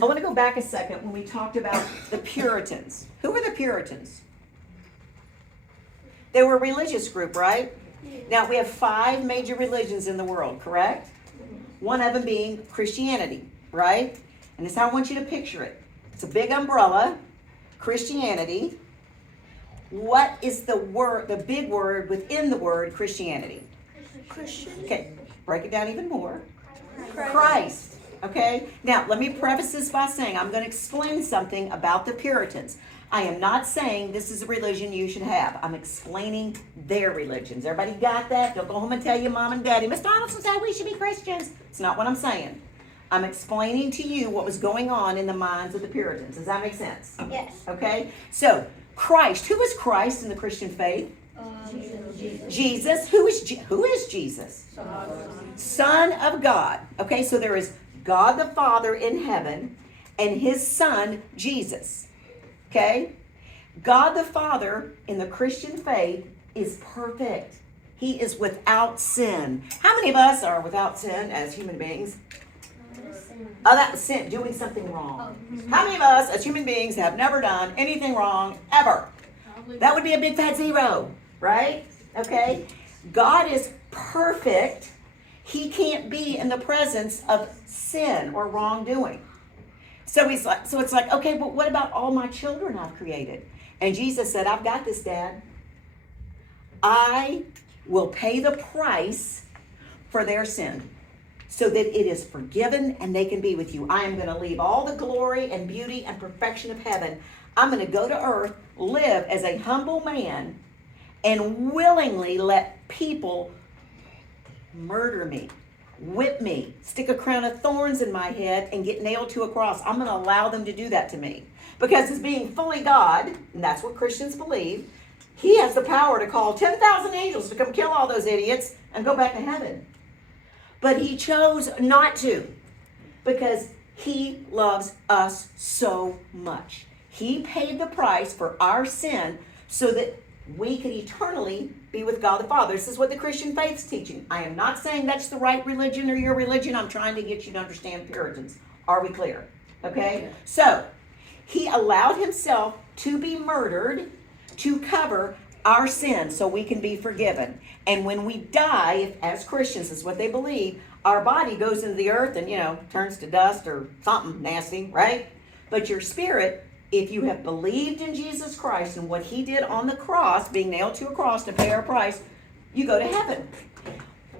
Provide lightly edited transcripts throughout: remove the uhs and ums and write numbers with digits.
I want to go back a second when we talked about the Puritans. Who were the Puritans? They were a religious group, right? Now, we have 5 major religions in the world, correct? One of them being Christianity, right? And this is how I want you to picture it. It's a big umbrella, Christianity. What is the word, the big word within the word Christianity? Christian. Okay, break it down even more. Christ. Okay? Now, let me preface this by saying I'm going to explain something about the Puritans. I am not saying this is a religion you should have. I'm explaining their religions. Everybody got that? Don't go home and tell your mom and daddy, Miss Donaldson said we should be Christians. It's not what I'm saying. I'm explaining to you what was going on in the minds of the Puritans. Does that make sense? Yes. Okay? So, Christ. Who is Christ in the Christian faith? Jesus. Who is Jesus? Son of God. Okay, so there is God the Father in heaven and his Son, Jesus. Okay? God the Father in the Christian faith is perfect. He is without sin. How many of us are without sin as human beings? Oh, that was sin, doing something wrong. How many of us as human beings have never done anything wrong ever? That would be a big fat 0, right? Okay? God is perfect. He can't be in the presence of sin or wrongdoing. So it's like, okay, but what about all my children I've created? And Jesus said, I've got this, Dad. I will pay the price for their sin so that it is forgiven and they can be with you. I am going to leave all the glory and beauty and perfection of heaven. I'm going to go to earth, live as a humble man, and willingly let people murder me, whip me, stick a crown of thorns in my head, and get nailed to a cross. I'm going to allow them to do that to me. Because as being fully God, and that's what Christians believe, he has the power to call 10,000 angels to come kill all those idiots and go back to heaven. But he chose not to because he loves us so much. He paid the price for our sin so that we could eternally be with God the Father. This is what the Christian faith's teaching. I am not saying that's the right religion or your religion. I'm trying to get you to understand Puritans. Are we clear? Okay? So, he allowed himself to be murdered to cover our sins so we can be forgiven. And when we die, as Christians, is what they believe, our body goes into the earth and, turns to dust or something nasty, right? But your spirit, if you have believed in Jesus Christ and what he did on the cross, being nailed to a cross to pay our price, you go to heaven.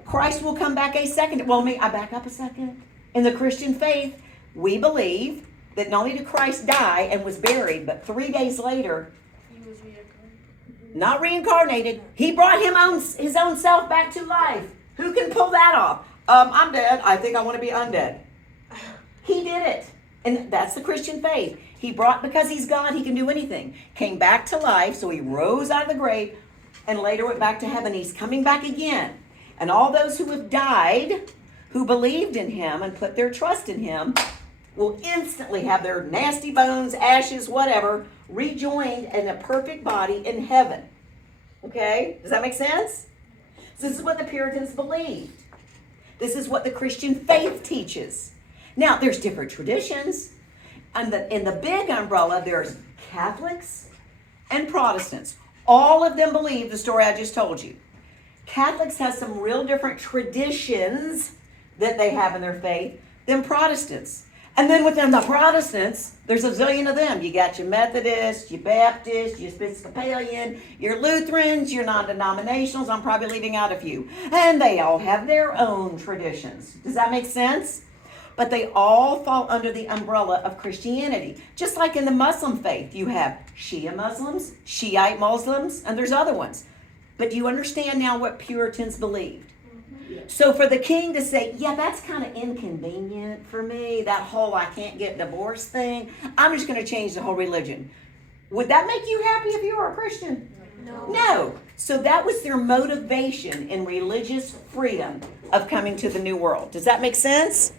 Christ will come back a second. Well, I back up a second. In the Christian faith, we believe that not only did Christ die and was buried, but 3 days later, He was reincarnated. not reincarnated, he brought his own self back to life. Who can pull that off? I'm dead. I think I want to be undead. He did it. And that's the Christian faith. Because he's God, he can do anything. Came back to life, so he rose out of the grave and later went back to heaven. He's coming back again. And all those who have died, who believed in him and put their trust in him, will instantly have their nasty bones, ashes, whatever, rejoined in a perfect body in heaven. Okay? Does that make sense? So this is what the Puritans believed. This is what the Christian faith teaches. Now, there's different traditions. And in the big umbrella, there's Catholics and Protestants. All of them believe the story I just told you. Catholics have some real different traditions that they have in their faith than Protestants. And then within the Protestants, there's a zillion of them. You got your Methodists, your Baptists, your Episcopalian, your Lutherans, your non-denominationals. I'm probably leaving out a few. And they all have their own traditions. Does that make sense? But they all fall under the umbrella of Christianity. Just like in the Muslim faith, you have Shia Muslims, Shiite Muslims, and there's other ones. But do you understand now what Puritans believed? So for the king to say, yeah, that's kind of inconvenient for me, that whole I can't get divorced thing, I'm just going to change the whole religion. Would that make you happy if you were a Christian? No. So that was their motivation in religious freedom of coming to the New World. Does that make sense?